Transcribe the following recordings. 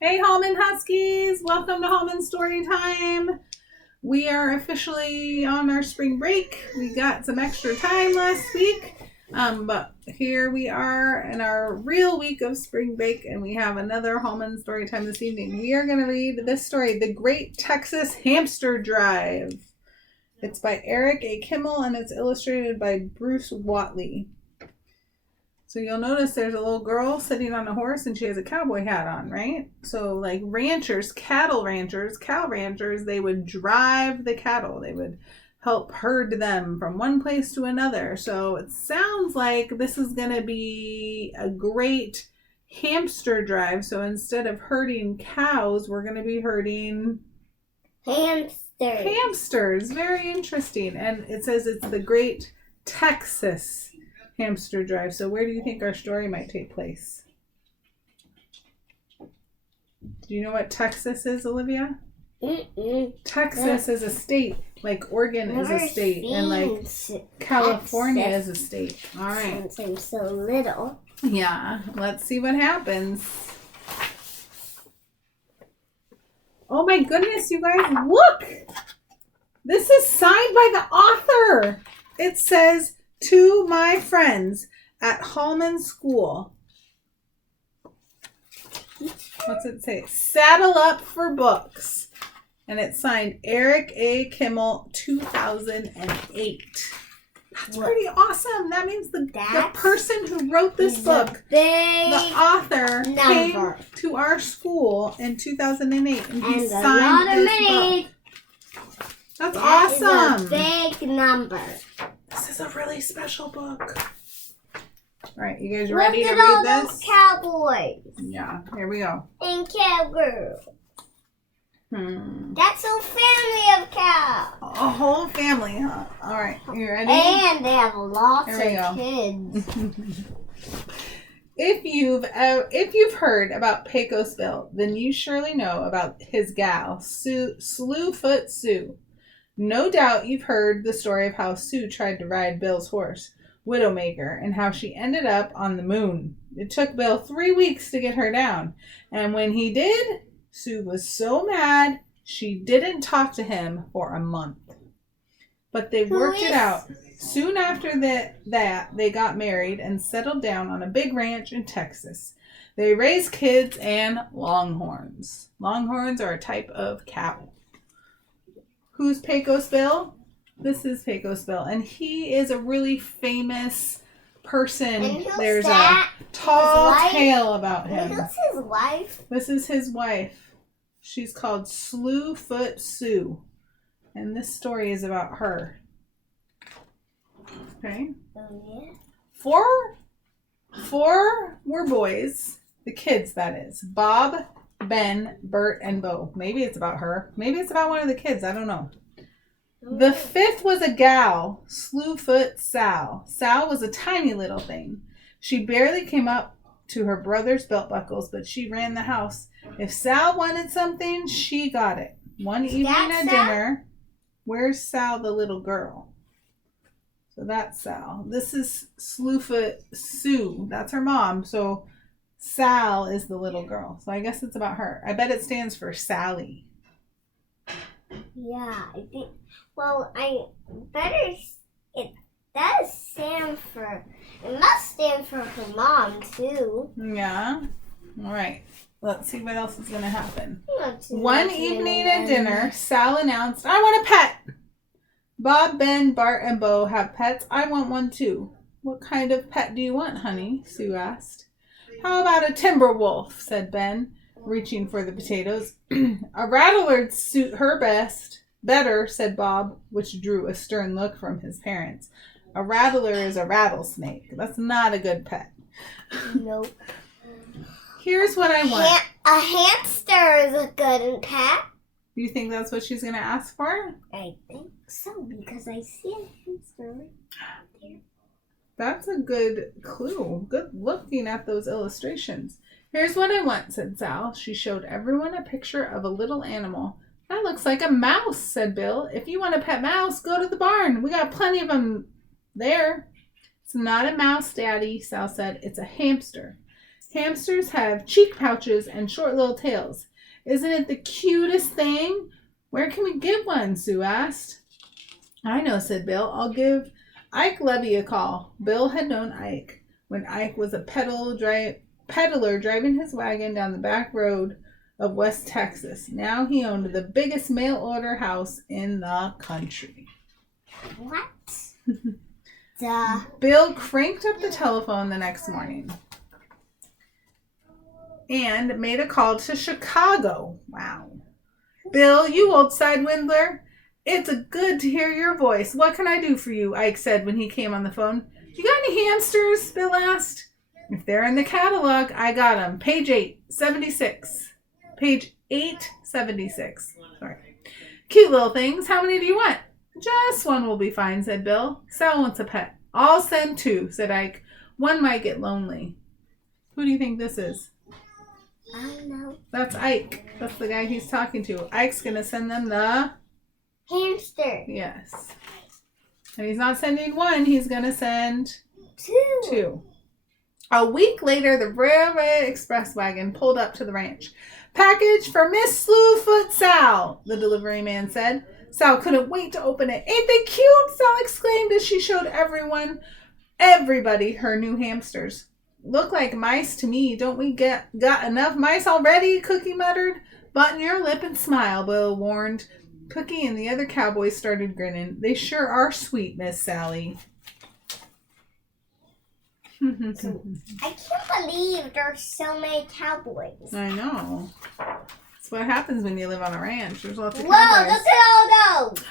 Hey, Hallman Huskies! Welcome to Hallman Story Time. We are officially on our spring break. We got some extra time last week, but here we are in our real week of spring break, and we have another Hallman Story Time this evening. We are going to read this story, The Great Texas Hamster Drive. It's by Eric A. Kimmel, and it's illustrated by Bruce Watley. So you'll notice there's a little girl sitting on a horse and she has a cowboy hat on, right? So like ranchers, cow ranchers, they would drive the cattle. They would help herd them from one place to another. So it sounds like this is going to be a great hamster drive. So instead of herding cows, we're going to be herding hamsters. Very interesting. And it says it's the Great Texas Hamster Drive. So where do you think our story might take place? Do you know what Texas is, Olivia? Texas is a state. Like Oregon is a state. And like California is a state. All right. Since I'm so little. Yeah. Let's see what happens. Oh my goodness, you guys. Look! This is signed by the author. It says, "To my friends at Hallman School." What's it say? "Saddle up for books." And it's signed Eric A. Kimmel, 2008. That's pretty awesome. That means the person who wrote this book, the author, came to our school in 2008 and he signed this book. That's awesome. Is a big number. This is a really special book. All right, you guys ready to read all this? Those cowboys. Yeah, here we go. And cowgirls. That's a family of cows. A whole family, huh? All right, you ready? And they have lots of kids. If you've heard about Pecosville, then you surely know about his gal, Slewfoot Sue. No doubt you've heard the story of how Sue tried to ride Bill's horse, Widowmaker, and how she ended up on the moon. It took Bill 3 weeks to get her down, and when he did, Sue was so mad she didn't talk to him for a month. But they worked it out. Soon after that, they got married and settled down on a big ranch in Texas. They raised kids and longhorns. Longhorns are a type of cow. Who's Pecos Bill? This is Pecos Bill, and he is a really famous person. There's a tall tale about him. Who's his wife? This is his wife. She's called Slewfoot Sue, and this story is about her. Okay. Oh, yeah. Four were boys, the kids, that is. Bob, Ben, Bert, and Bo. Maybe it's about her. Maybe it's about one of the kids. I don't know. The fifth was a gal, Slewfoot Sal. Sal was a tiny little thing. She barely came up to her brother's belt buckles, but she ran the house. If Sal wanted something, she got it. One evening at dinner, where's Sal, the little girl? So that's Sal. This is Slewfoot Sue. That's her mom. So Sal is the little girl. So I guess it's about her. I bet it stands for Sally. Yeah, I think. Well, it does stand for. It must stand for her mom too. Yeah. All right. Let's see what else is going to happen. One evening at dinner, Sal announced, "I want a pet." Bob, Ben, Bart, and Bo have pets. I want one too. What kind of pet do you want, honey? Sue asked. How about a timber wolf? Said Ben, reaching for the potatoes. A rattler'd suit her better, said Bob, which drew a stern look from his parents. A rattler is a rattlesnake. That's not a good pet. Nope. Here's what I want. A hamster is a good pet. Do you think that's what she's going to ask for? I think so, because I see a hamster right there. That's a good clue. Good looking at those illustrations. Here's what I want, said Sal. She showed everyone a picture of a little animal. That looks like a mouse, said Bill. If you want a pet mouse, go to the barn. We got plenty of them there. It's not a mouse, Daddy, Sal said. It's a hamster. Hamsters have cheek pouches and short little tails. Isn't it the cutest thing? Where can we get one? Sue asked. I know, said Bill. I'll give Ike Levy a call. Bill had known Ike when Ike was a peddler driving his wagon down the back road of West Texas. Now he owned the biggest mail order house in the country. What? Duh. Bill cranked up the telephone the next morning and made a call to Chicago. Wow. Bill, you old sidewindler. It's good to hear your voice. What can I do for you? Ike said when he came on the phone. You got any hamsters? Bill asked. If they're in the catalog, I got them. Page 876. Page 876. Sorry. Cute little things. How many do you want? Just one will be fine, said Bill. Sal wants a pet. I'll send 2, said Ike. One might get lonely. Who do you think this is? I don't know. That's Ike. That's the guy he's talking to. Ike's going to send them the... Hamster. Yes. And he's not sending 1. He's going to send 2. A week later, the Railway Express wagon pulled up to the ranch. Package for Miss Slewfoot Sal, the delivery man said. Sal couldn't wait to open it. Ain't they cute? Sal exclaimed as she showed everybody her new hamsters. Look like mice to me. Don't we got enough mice already? Cookie muttered. Button your lip and smile, Bill warned. Cookie and the other cowboys started grinning. They sure are sweet, Miss Sally. I can't believe there's so many cowboys. I know. That's what happens when you live on a ranch. There's lots of cowboys. Whoa, look at all those.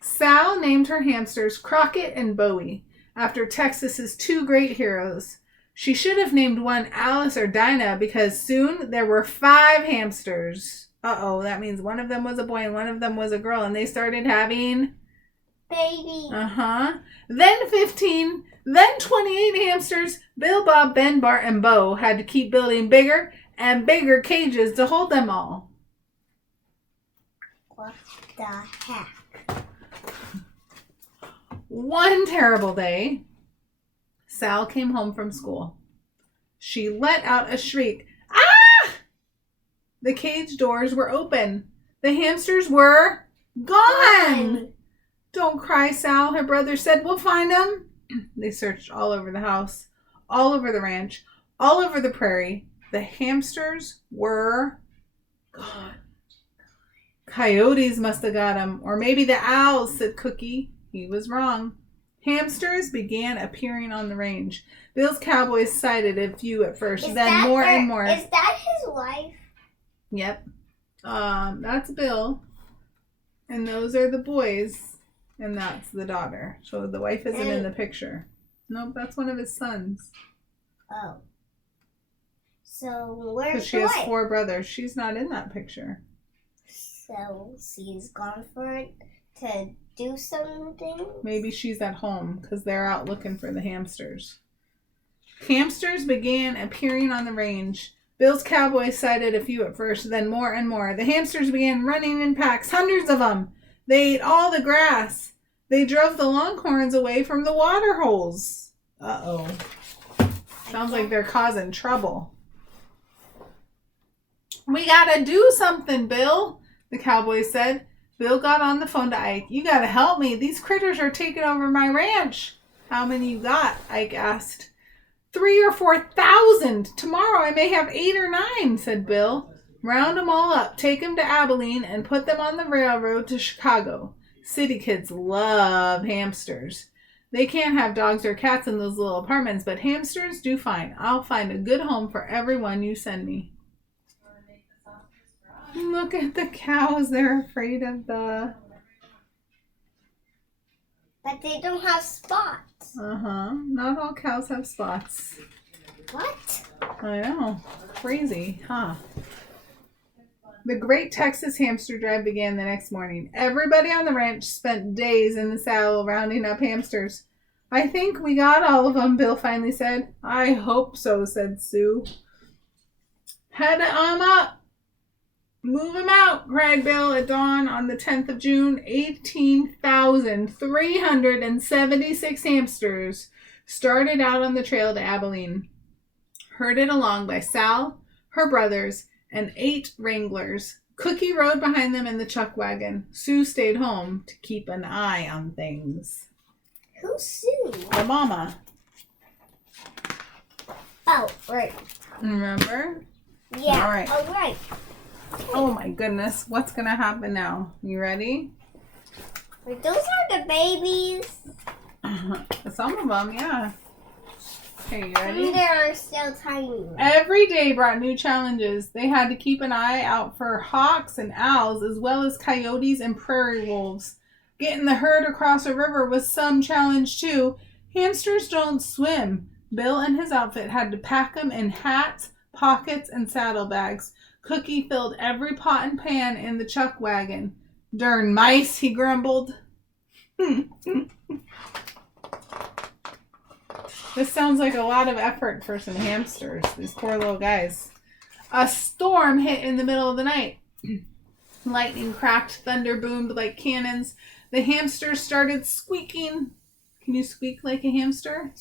Sal named her hamsters Crockett and Bowie after Texas's 2 great heroes. She should have named one Alice or Dinah because soon there were 5 hamsters. Uh-oh, that means one of them was a boy and one of them was a girl, and they started having... babies. Uh-huh. Then 15, then 28 hamsters. Bill, Bob, Ben, Bart, and Bo had to keep building bigger and bigger cages to hold them all. What the heck? One terrible day, Sal came home from school. She let out a shriek. Ah! The cage doors were open. The hamsters were gone. Don't cry, Sal, her brother said. We'll find them. They searched all over the house, all over the ranch, all over the prairie. The hamsters were gone. Coyotes must have got them, or maybe the owls, said Cookie. He was wrong. Hamsters began appearing on the range. Bill's cowboys sighted a few at first, then more and more. Is that his wife? Yep. That's Bill. And those are the boys. And that's the daughter. So the wife isn't in the picture. Nope, that's one of his sons. Oh. So where's Because she has 4 brothers. She's not in that picture. So she's gone for it to do something? Maybe she's at home because they're out looking for the hamsters. Hamsters began appearing on the range. Bill's cowboys sighted a few at first, then more and more. The hamsters began running in packs, hundreds of them. They ate all the grass. They drove the longhorns away from the water holes. Uh-oh. Sounds like they're causing trouble. We gotta do something, Bill, the cowboy said. Bill got on the phone to Ike. You gotta help me. These critters are taking over my ranch. How many you got? Ike asked. 3,000 or 4,000. Tomorrow I may have 8 or 9, said Bill. Round them all up, take them to Abilene, and put them on the railroad to Chicago. City kids love hamsters. They can't have dogs or cats in those little apartments, but hamsters do fine. I'll find a good home for everyone you send me. Look at the cows. They're afraid of the... But they don't have spots. Uh-huh. Not all cows have spots. What? I know. Crazy, huh? The Great Texas Hamster Drive began the next morning. Everybody on the ranch spent days in the saddle rounding up hamsters. I think we got all of them, Bill finally said. I hope so, said Sue. Head 'em up. Move 'em out, cried Bill at dawn on the 10th of June. 18,376 hamsters started out on the trail to Abilene. herded along by Sal, her brothers, and 8 wranglers. Cookie rode behind them in the chuck wagon. Sue stayed home to keep an eye on things. Who's Sue? The mama. Oh, right. Remember? Yeah. All right. Oh, right. Oh my goodness. What's going to happen now? You ready? Wait, those are the babies. Some of them, yeah. Okay, you ready? And they are still tiny. Every day brought new challenges. They had to keep an eye out for hawks and owls, as well as coyotes and prairie wolves. Getting the herd across a river was some challenge, too. Hamsters don't swim. Bill and his outfit had to pack them in hats, pockets, and saddlebags. Cookie filled every pot and pan in the chuck wagon. Darn mice, he grumbled. This sounds like a lot of effort for some hamsters, these poor little guys. A storm hit in the middle of the night. Lightning cracked, thunder boomed like cannons. The hamsters started squeaking. Can you squeak like a hamster?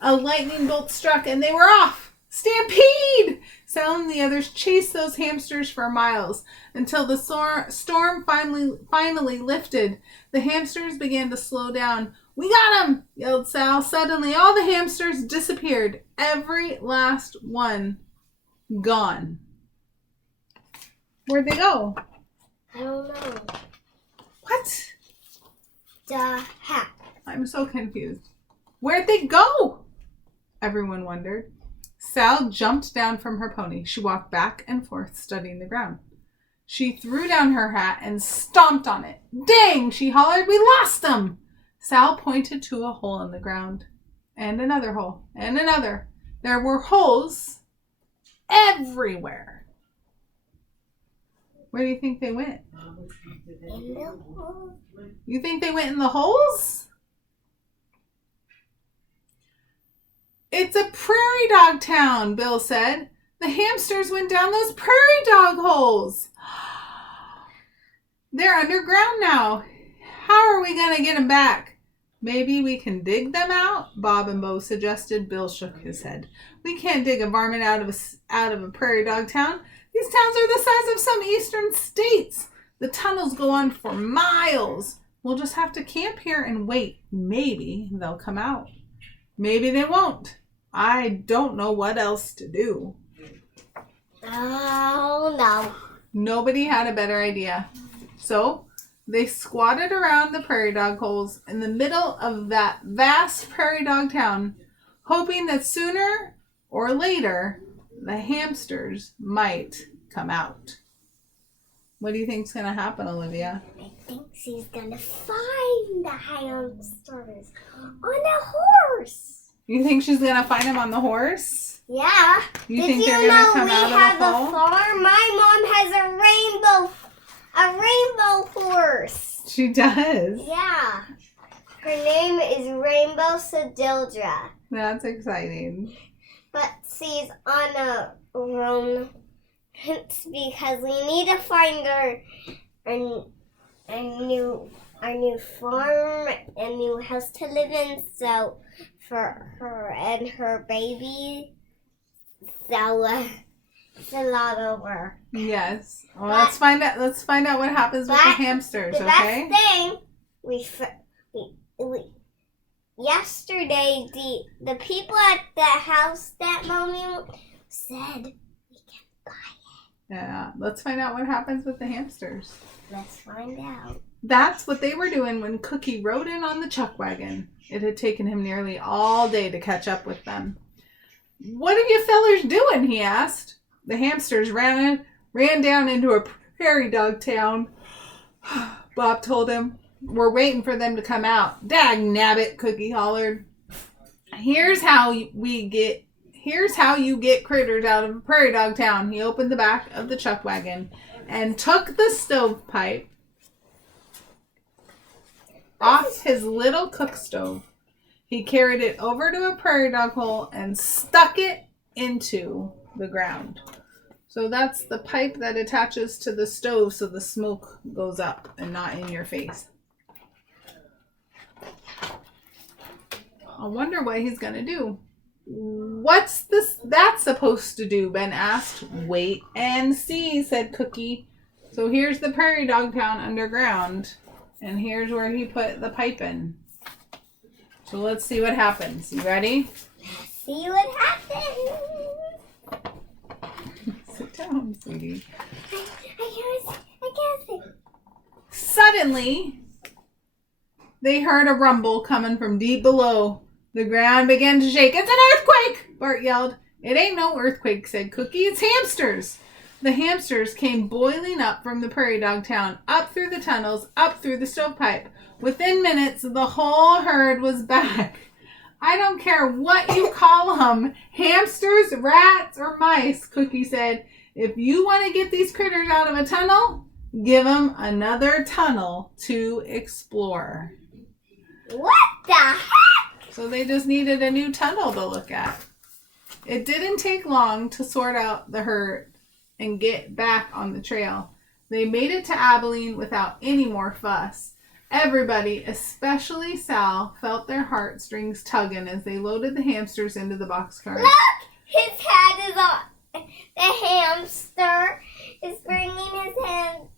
A lightning bolt struck and they were off. Stampede! Sal and the others chased those hamsters for miles until the storm finally lifted. The hamsters began to slow down. "We got him!" yelled Sal. Suddenly, all the hamsters disappeared. Every last one gone. Where'd they go? I don't know. What? The hat. I'm so confused. Where'd they go? Everyone wondered. Sal jumped down from her pony. She walked back and forth, studying the ground. She threw down her hat and stomped on it. "Dang!" she hollered. "We lost them!" Sal pointed to a hole in the ground. And another hole. And another. There were holes everywhere. Where do you think they went? In the hole. You think they went in the holes? "It's a prairie dog town," Bill said. "The hamsters went down those prairie dog holes. They're underground now. How are we going to get them back?" "Maybe we can dig them out," Bob and Bo suggested. Bill shook his head. "We can't dig a varmint out of a prairie dog town. These towns are the size of some eastern states. The tunnels go on for miles. We'll just have to camp here and wait. Maybe they'll come out. Maybe they won't. I don't know what else to do." Oh, no. Nobody had a better idea. So they squatted around the prairie dog holes in the middle of that vast prairie dog town, hoping that sooner or later the hamsters might come out. What do you think's going to happen, Olivia? I think she's going to find the hamsters on a horse. You think she's going to find them on the horse? Yeah. You think they're going to come out of the hole? Farm? My mom has a rainbow horse. She does. Yeah. Her name is Rainbow Sedildra. That's exciting. But she's on a run because we need to find a new farm, a new house to live in. So for her and her baby, so it's a lot of work. Yes. Well, let's find out what happens with the hamsters. The Okay. best thing we yesterday the people at the house that Mommy said we can buy it. Yeah. Let's find out what happens with the hamsters. Let's find out. That's what they were doing when Cookie rode in on the chuck wagon. It had taken him nearly all day to catch up with them. "What are you fellers doing?" he asked. The hamsters ran down into a prairie dog town. Bob told him. "We're waiting for them to come out." "Dag nabbit," Cookie hollered. Here's how you get critters out of a prairie dog town." He opened the back of the chuck wagon and took the stovepipe off his little cook stove. He carried it over to a prairie dog hole and stuck it into the ground. So that's the pipe that attaches to the stove so the smoke goes up and not in your face. I wonder what he's going to do. What's that supposed to do? Ben asked. Wait and see, said Cookie. So here's the prairie dog town underground. And here's where he put the pipe in. So let's see what happens. You ready? Let's see what happens. Sit down, sweetie. I can't see. Suddenly, they heard a rumble coming from deep below. The ground began to shake. It's an earthquake, Bart yelled. It ain't no earthquake, said Cookie. It's hamsters. The hamsters came boiling up from the prairie dog town, up through the tunnels, up through the stovepipe. Within minutes, the whole herd was back. I don't care what you call them, hamsters, rats, or mice, Cookie said. If you want to get these critters out of a tunnel, give them another tunnel to explore. What the heck? So they just needed a new tunnel to look at. It didn't take long to sort out the herd and get back on the trail. They made it to Abilene without any more fuss. Everybody, especially Sal, felt their heartstrings tugging as they loaded the hamsters into the boxcars. Look! His head is on. The hamster is bringing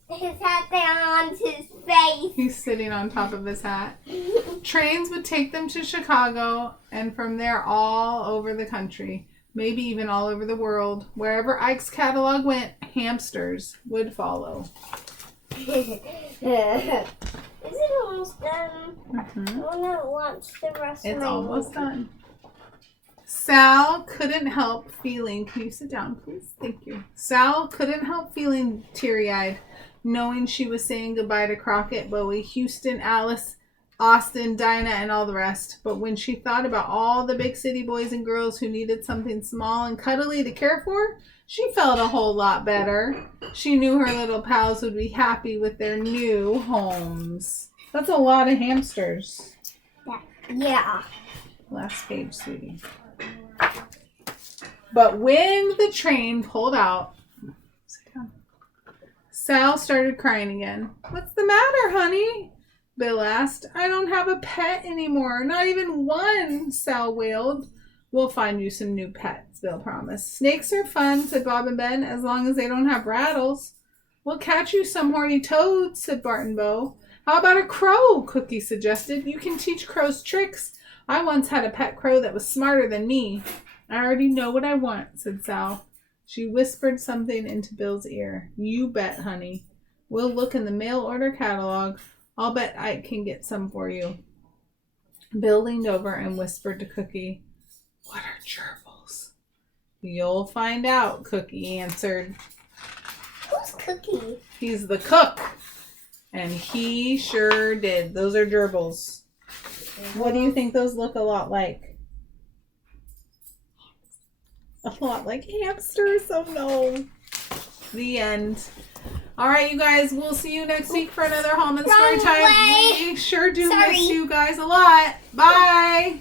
his hat down onto his face. He's sitting on top of his hat. Trains would take them to Chicago and from there all over the country. Maybe even all over the world. Wherever Ike's catalog went, hamsters would follow. Is it almost done? Mm-hmm. I want to watch the rest of It's my almost movie. done. Sal couldn't help feeling... Can you sit down, please? Thank you. Sal couldn't help feeling teary-eyed, knowing she was saying goodbye to Crockett, Bowie, Houston, Alice, Austin, Dinah, and all the rest. But when she thought about all the big city boys and girls who needed something small and cuddly to care for, she felt a whole lot better. She knew her little pals would be happy with their new homes. That's a lot of hamsters. Yeah. Last page, sweetie. But when the train pulled out, sit down, Sal started crying again. What's the matter, honey? Bill asked. I don't have a pet anymore. Not even one, Sal wailed. We'll find you some new pets, Bill promised. Snakes are fun, said Bob and Ben, as long as they don't have rattles. We'll catch you some horny toads, said Bart and Bo. How about a crow, Cookie suggested. You can teach crows tricks. I once had a pet crow that was smarter than me. I already know what I want, said Sal. She whispered something into Bill's ear. You bet, honey. We'll look in the mail order catalog. I'll bet Ike can get some for you. Bill leaned over and whispered to Cookie, What are gerbils? You'll find out, Cookie answered. Who's Cookie? He's the cook. And he sure did. Those are gerbils. What do you think those look a lot like? A lot like hamsters. Oh no. The end. All right, you guys. We'll see you next week for another Home and Story Time. We sure do miss you guys a lot. Bye.